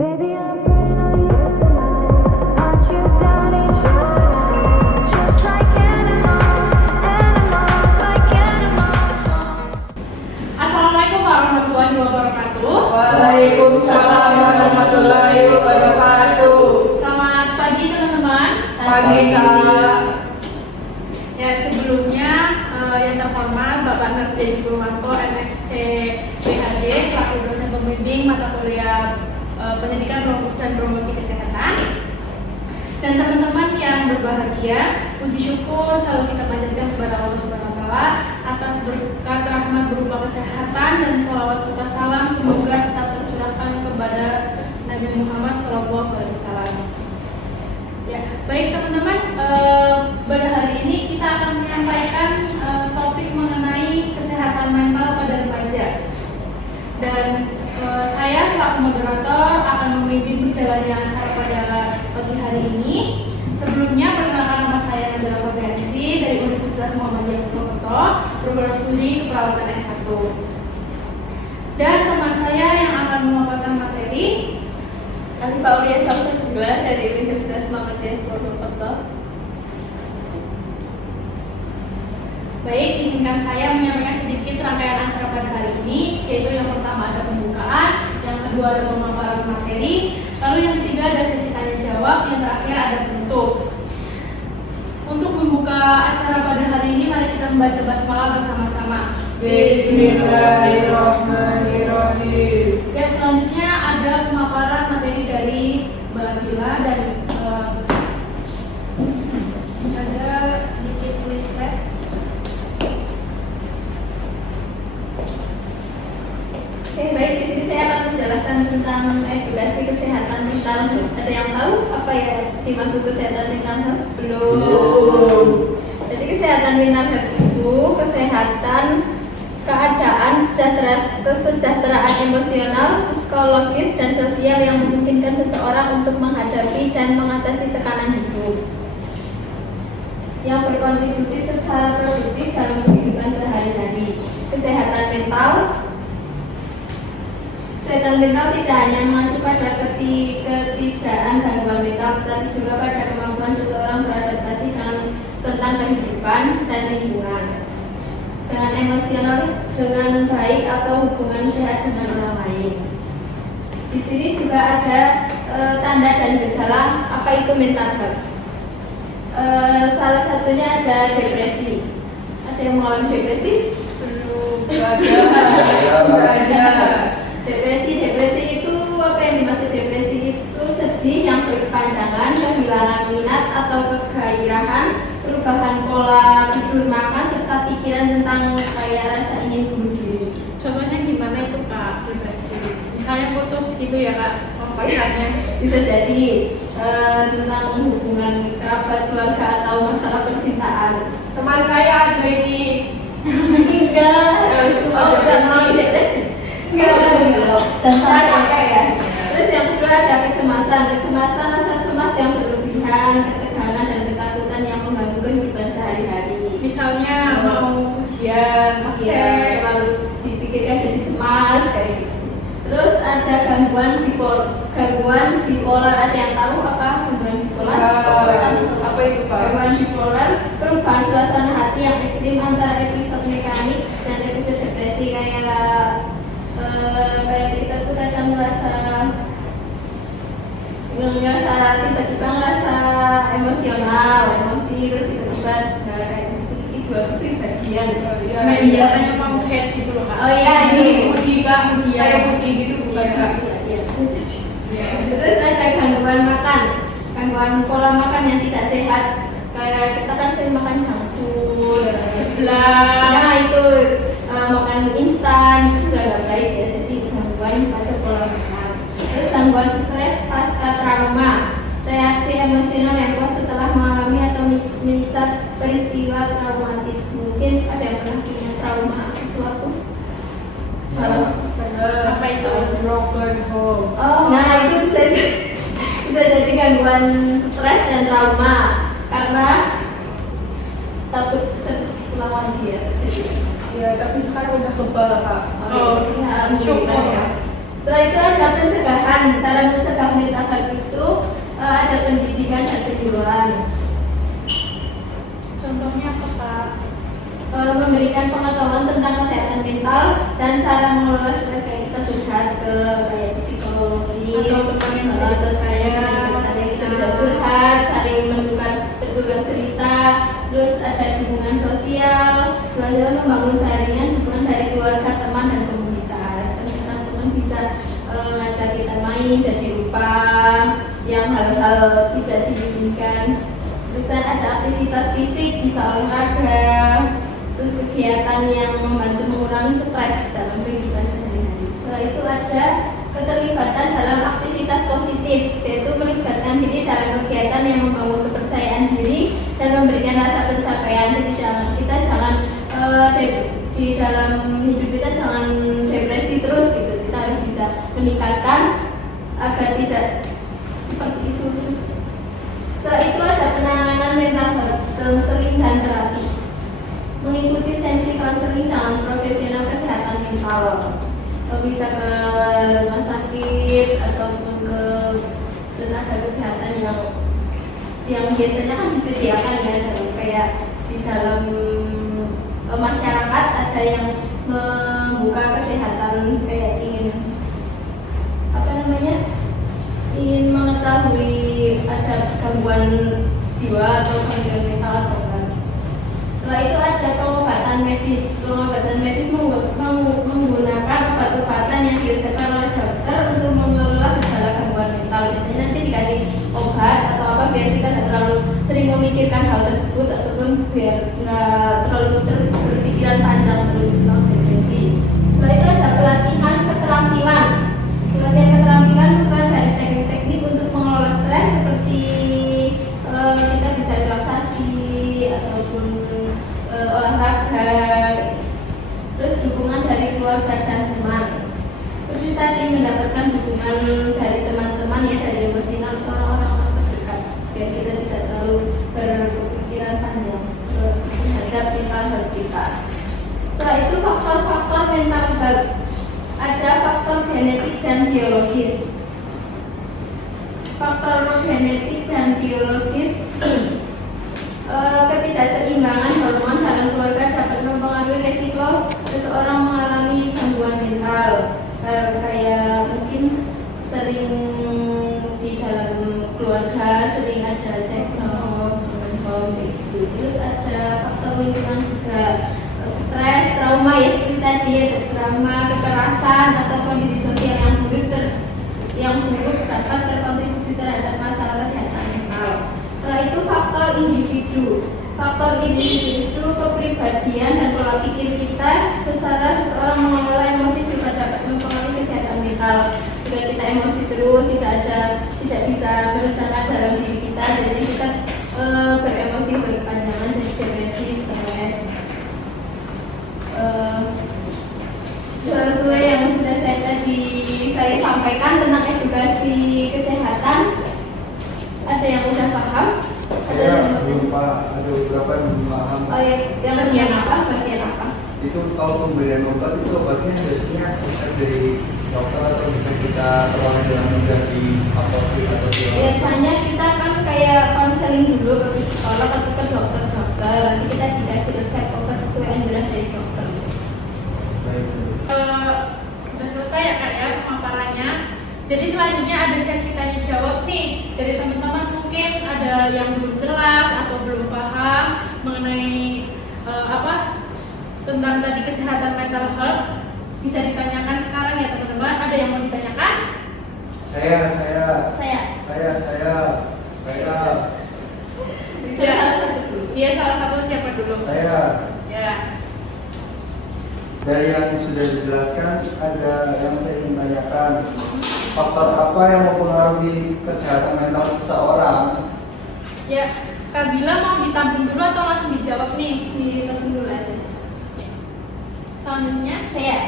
Baby, I'm praying on you tonight. Aren't you down each night? Just like animals, animals, like animals. Assalamualaikum warahmatullahi wabarakatuh. Waalaikumsalam warahmatullahi wabarakatuh. Selamat pagi teman-teman. Pagi Kak. Ya, sebelumnya yang terhormat Bapak Narsjeni Purwanto, MSc PhD, selaku dosen pembimbing mata kuliah Pendidikan dan Promosi Kesehatan. Dan teman-teman yang berbahagia, puji syukur selalu kita panjatkan kepada Allah Subhanahu wa taala atas berkat rahmat berupa kesehatan dan sholawat serta salam semoga tetap tercurahkan kepada Nabi Muhammad SAW. Ya, baik teman-teman, pada hari ini kita akan menyampaikan topik mengenai kesehatan mental pada remaja. Dan saya selaku moderator akan memimpin berjalannya acara pada pagi hari ini. Sebelumnya perkenalkan, nama saya adalah Febriansi dari Universitas Muhammadiyah Purwokerto, program studi keperawatan S1. Dan teman saya yang akan memaparkan materi Pak Ulian Samsudin dari Universitas Muhammadiyah Purwokerto. Baik, izinkan saya menyampaikan sedikit rangkaian acara pada hari ini, yaitu yang pertama ada pembukaan, yang kedua ada pemaparan materi, lalu yang ketiga ada sesi tanya jawab, yang terakhir ada penutup. Untuk membuka acara pada hari ini, mari kita membaca basmalah bersama-sama. Bismillahirrahmanirrahim. Ya, selanjutnya ada pemaparan materi dari Mbak Bila dan ada sedikit leaflet. Oke, baik, di sini saya akan menjelaskan tentang edukasi kesehatan mental. Ada yang tahu apa ya dimaksud kesehatan mental? Belum. Jadi kesehatan mental itu kesehatan, keadaan, kesejahteraan emosional, psikologis, dan sosial yang memungkinkan seseorang untuk menghadapi dan mengatasi tekanan hidup, yang berkontribusi secara produktif dalam kehidupan sehari-hari. Kesehatan mental tidak hanya mengacu pada ketiadaan gangguan mental, tetapi juga pada kemampuan seseorang beradaptasi tentang kehidupan dan lingkungan dengan emosional dengan baik atau hubungan sehat dengan orang lain. Di sini juga ada tanda dan gejala apa itu mental health. Salah satunya ada depresi. Ada yang mengalami depresi? Belum. Ada. Depresi itu apa yang dimaksud depresi itu? Sedih yang berkepanjangan, kehilangan minat atau kegairahan, perubahan pola tidur makan, serta pikiran tentang kayak rasa ingin bunuh diri. Contohnya gimana itu Kak, depresi? Misalnya putus gitu ya Kak, sama pacarnya. Bisa jadi tentang hubungan kerabat, keluarga, atau masalah percintaan. Teman saya ada ini. Enggak. Udah mengalami depresi? Enggak. Dan sampai ya. Terus yang kedua ada kecemasan, rasa cemas yang berlebihan, ketegangan dan ketakutan yang mengganggu kehidupan sehari-hari. Misalnya mau ujian, Ya, lalu dipikirkan jadi cemas kayak gitu. Terus ada gangguan bipolar. Ada yang tahu apa gangguan bipolar? Apa itu Pak? Gangguan bipolar perubahan suasana hati yang ekstrim antara episode mekanik dan episode depresi, kayak kita tuh kadang merasa tiba-tiba ngerasa emosi, terus tiba-tiba kayak ini dua kepribadian. Namanya mau head gitu loh Kak. Oh iya, ini Budi Kak, saya Budi gitu bukan Kak. Terus ada gangguan makan, gangguan pola makan yang tidak sehat. Kayak kita kan sering makan junk food, Sebelah. nah itu makan instan itu juga nggak baik ya. Jadi gangguan pada pola makan. Terus gangguan stres pasca trauma, reaksi emosional yang kuat setelah mengalami atau misal peristiwa traumatis. Mungkin ada yang pernah punya trauma sesuatu. Apa itu? Broken home. Nah itu bisa jadi gangguan stres dan trauma karena takut melawan dia. Ya, tapi sekarang udah kebal Kak. Oh, ya, syukur. ya. Setelah itu ada pencegahan. Cara mencegah mental health itu ada pendidikan dan penyuluhan. Contohnya apa Kak? Memberikan pengetahuan tentang kesehatan mental dan cara mengelola stres, kayak kita curhat ke kayak psikologis Atau teman yang bisa dipercaya, kita bisa curhat, saling bertukar cerita, terus ada dukungan sosial, belajar membangun jaringan dukungan dari keluarga, teman dan komunitas. Teman-teman bisa ngajak kita main, jadi lupa yang hal-hal tidak diizinkan. Terus ada aktivitas fisik, bisa olahraga, terus kegiatan yang membantu mengurangi stres dalam kehidupan sehari-hari. Setelah itu ada keterlibatan dalam aktivitas positif, yaitu melibatkan diri dalam kegiatan yang membangun kepercayaan diri dan memberikan rasa pencapaian. Jadi kita jangan di dalam hidup kita jangan depresi terus gitu. Kita harus bisa meningkatkan agar tidak seperti itu terus. Setelah itu ada penanganan mental health, konseling dan terapi. Mengikuti sesi konseling dengan profesional kesehatan mental, bisa ke rumah sakit ataupun ke tenaga kesehatan yang biasanya kan disediakan kan, kayak di dalam masyarakat ada yang membuka kesehatan, kayak ingin ingin mengetahui ada gangguan jiwa atau gangguan mental atau enggak. Setelah itu ada pengobatan medis. Pengobatan medis menggunakan obat-obatan yang diresepkan oleh dokter untuk mengelola gejala gangguan mental. Biasanya nanti dikasih obat atau apa biar kita tidak terlalu sering memikirkan hal tersebut ataupun biar nggak terlalu berpikiran panjang terus tentang depresi. Setelah itu ada pelatihan keterampilan. Pelatihan keterampilan mempelajari teknik-teknik untuk mengelola stres seperti kita bisa relaksasi ataupun olahraga, terus dukungan dari keluarga dan teman. Seperti tadi mendapatkan dukungan dari teman-teman ya, dari emosional atau orang-orang terdekat, biar kita tidak terlalu berpikiran panjang terhadap mental health kita. Setelah itu faktor-faktor mental health. Ada faktor genetik dan biologis. Faktor genetik dan biologis, ketidakseimbangan hormon dalam keluarga dapat mempengaruhi resiko seseorang mengalami gangguan mental. Kayak mungkin sering di dalam keluarga sering ada cekcok, gitu. Terus ada faktor lingkungan juga, stres, trauma ya seperti tadi, ada trauma, kekerasan atau kondisi sosial yang buruk dapat berkontribusi terhadap masalah kesehatan mental. Setelah itu faktor individu. Faktor individu itu kepribadian dan pola pikir kita. Secara seseorang mengelola emosi juga dapat mempengaruhi kesehatan mental. Jika kita emosi terus, tidak bisa meredakan dalam diri kita, jadi kita beremosi berkepanjangan, jadi depresi, stres. Sesuai yang sudah saya sampaikan tentang edukasi kesehatan, ada yang udah paham? Saya belum paham, ada beberapa yang belum paham. Oh ya, yang bagian apa? Bagian apa? Itu kalau pemberian obat itu obatnya biasanya bisa dari dokter atau bisa kita peroleh dalam mudah di apotek atau di Biasanya kita kan kayak konseling dulu ke psikolog atau ke dokter. Nanti kita dikasih resep obat sesuai anjuran dari dokter. Baik. Sudah selesai ya Kak ya pemaparannya. Jadi selanjutnya ada sesi tanya jawab nih dari teman-teman, mungkin ada yang belum jelas atau belum paham mengenai tentang tadi kesehatan mental health, bisa ditanyakan sekarang ya teman-teman. Ada yang mau ditanyakan? Saya. Iya, salah satu siapa dulu? Saya. Ya. Dari yang sudah dijelaskan, ada yang saya ingin tanyakan. Faktor apa yang mempengaruhi kesehatan mental seseorang? Ya, Kak Bila mau ditampung dulu atau langsung dijawab nih? Ditampung dulu aja. Selanjutnya, Saya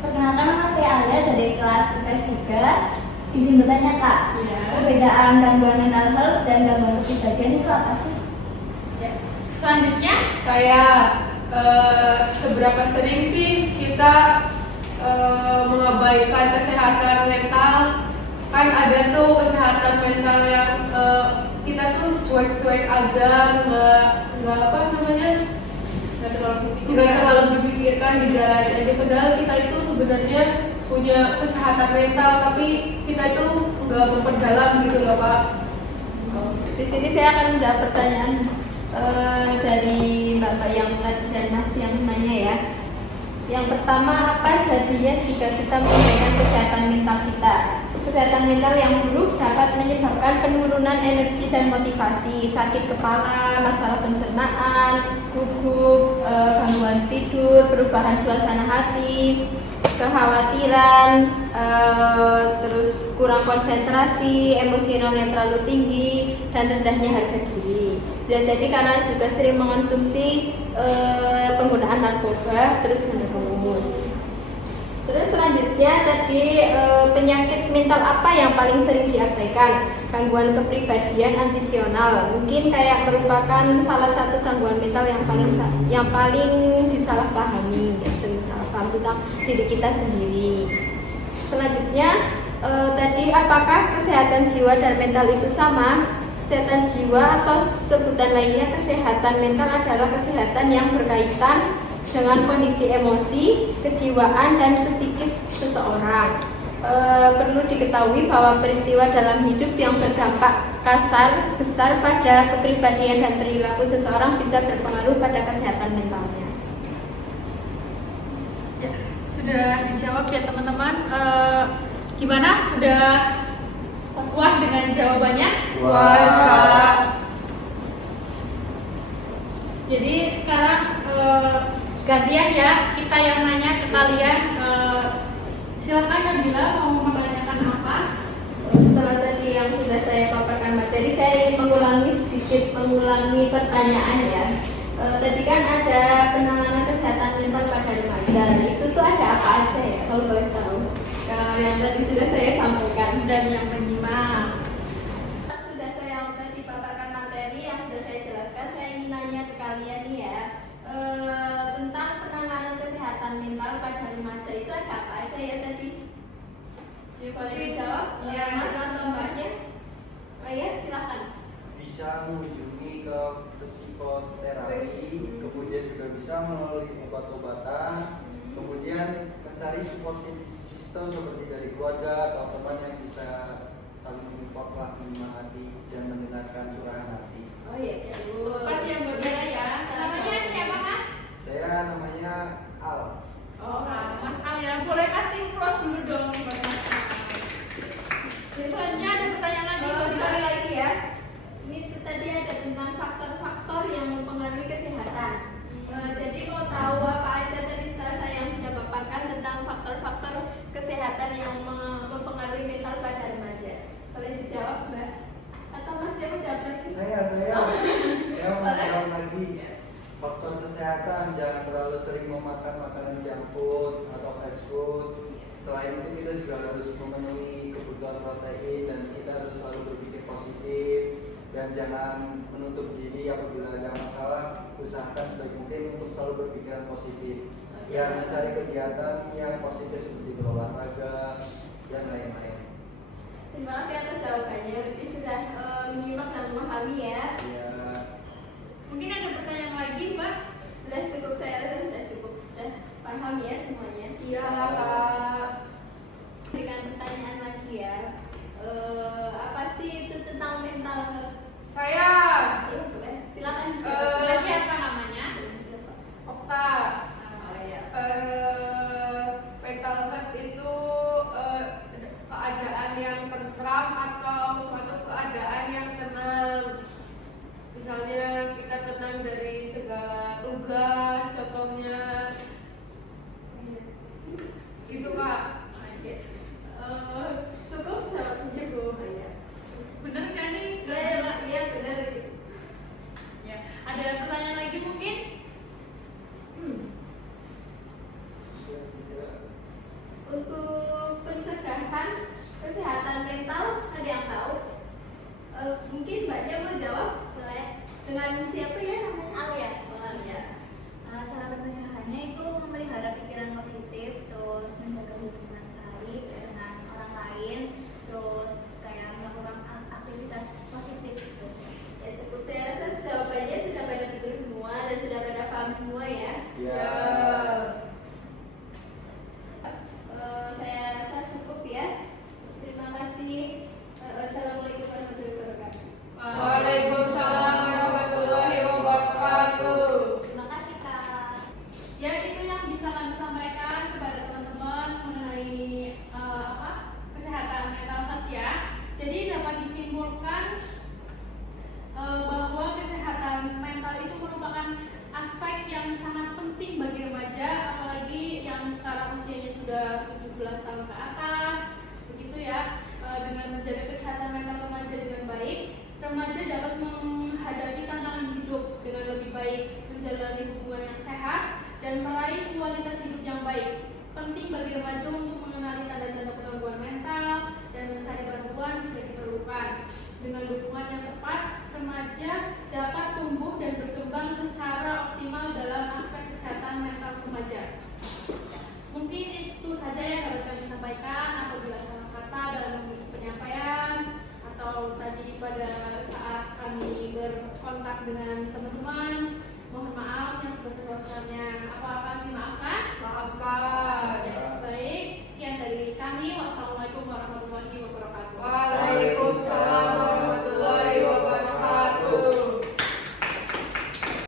perkenalkan, nama saya Alia dari kelas IPS 3. Izin bertanya Kak, Ya. perbedaan gangguan mental health dan gangguan kepribadian itu apa sih? ya. Selanjutnya, Saya seberapa sering sih kita mengabaikan kesehatan mental. Kan ada tuh kesehatan mental yang kita tuh cuek-cuek aja, nggak apa namanya, nggak terlalu dipikirkan, dijalanin aja. Padahal kita itu sebenarnya punya kesehatan mental, tapi kita itu nggak memperdalam gitu loh Pak. Di sini saya akan menjawab pertanyaan dari Mbak yang tadi dan Mas yang nanya ya. Yang pertama, apa jadinya jika kita mengabaikan kesehatan mental kita? Kesehatan mental yang buruk dapat menyebabkan penurunan energi dan motivasi, sakit kepala, masalah pencernaan, gugup, gangguan tidur, perubahan suasana hati, kekhawatiran, terus kurang konsentrasi, emosional yang terlalu tinggi, dan rendahnya harga diri. Bisa jadi karena juga sering mengonsumsi penggunaan narkoba terus menerus. Terus selanjutnya tadi penyakit mental apa yang paling sering diabaikan? Gangguan kepribadian antisional, mungkin kayak merupakan salah satu gangguan mental yang paling disalahpahami, yang sering salah paham tentang diri kita sendiri. Selanjutnya tadi apakah kesehatan jiwa dan mental itu sama? Kesehatan jiwa atau sebutan lainnya kesehatan mental adalah kesehatan yang berkaitan dengan kondisi emosi, kejiwaan, dan psikis seseorang. Perlu diketahui bahwa peristiwa dalam hidup yang berdampak besar pada kepribadian dan perilaku seseorang bisa berpengaruh pada kesehatan mentalnya. Ya, sudah dijawab ya teman-teman. Gimana? Udah puas dengan jawabannya? Wah. Jadi sekarang gantian ya, kita yang nanya ke kalian. Silakan Nabila mau menanyakan apa? Setelah tadi yang sudah saya paparkan materi, saya ingin mengulangi pertanyaan ya. Tadi kan ada penanganan kesehatan mental pada remaja. Itu tuh ada apa aja ya kalau boleh tahu? Yang tadi sudah saya sampaikan Dan yang menyimak. sudah saya tadi paparkan materi yang sudah saya jelaskan. Saya ingin nanya ke kalian nih ya, tentang penanganan kesehatan mental pada remaja itu ada apa aja ya tadi? Boleh dijawab? Ya. Mas atau Mbaknya? Oh ya, silakan. Bisa mengunjungi ke psikoterapi, kemudian juga bisa melalui obat-obatan, kemudian mencari support system seperti dari keluarga atau teman yang bisa saling mensupport lah, menyemangati dan mendengarkan curahan hati. Oh iya, Part yang berbeda ya. Namanya siapa Mas? Saya namanya Al. Oh, Mas Alia, boleh kasih close dulu dong buat Mas Al. Selanjutnya ada pertanyaan lagi. sekali lagi ya. Ini tuh tadi ada tentang faktor-faktor yang mempengaruhi kesehatan. Jadi mau tahu apa aja tadi setelah saya yang sudah paparkan tentang faktor-faktor kesehatan yang mempengaruhi mental pada remaja. Boleh dijawab Mbak? Atau Mas dia mau jawab lagi? Saya mau jawab lagi. Faktor kesehatan, jangan terlalu sering memakan makanan junk food atau fast food. Selain itu kita juga harus memenuhi kebutuhan protein dan kita harus selalu berpikir positif dan jangan menutup diri apabila ada masalah. Usahakan sebaik mungkin untuk selalu berpikiran positif dan mencari kegiatan yang positif seperti berolahraga dan lain-lain. Terima kasih atas jawabannya. Berarti sudah menyimak dan memahami ya. Ya. Mungkin ada pertanyaan lagi, Mbak? Sudah cukup, saya rasa sudah cukup. Sudah paham ya semuanya. Iya Kak. Dengan pertanyaan lagi ya. Apa sih itu tentang mental health? Saya Ya, boleh. Silakan. Siapa namanya? Siapa? Okta. Oh iya. Mental health itu keadaan yang tentram atau suatu keadaan yang tenang. Misalnya kita tenang dari segala tugas, contohnya gitu Kak. Cukup. Oh iya. Bener kan nih? Iya benar. Ya. Ada pertanyaan lagi mungkin? Untuk pencegahan kesehatan mental ada yang tahu? Mungkin Mbaknya mau jawab? Boleh. Dengan siapa ya namanya? Alia. Oh, Alia. Cara pencegahannya itu memelihara pikiran positif, terus penting bagi remaja untuk mengenali tanda-tanda gangguan mental dan mencari bantuan jika diperlukan. Dengan dukungan yang tepat, remaja dapat tumbuh dan berkembang secara optimal dalam aspek kesehatan mental remaja. Mungkin itu saja yang dapat kami sampaikan. Apabila salah kata dalam penyampaian atau tadi pada saat kami berkontak dengan teman-teman, mohon maaf yang sebesar-besarnya.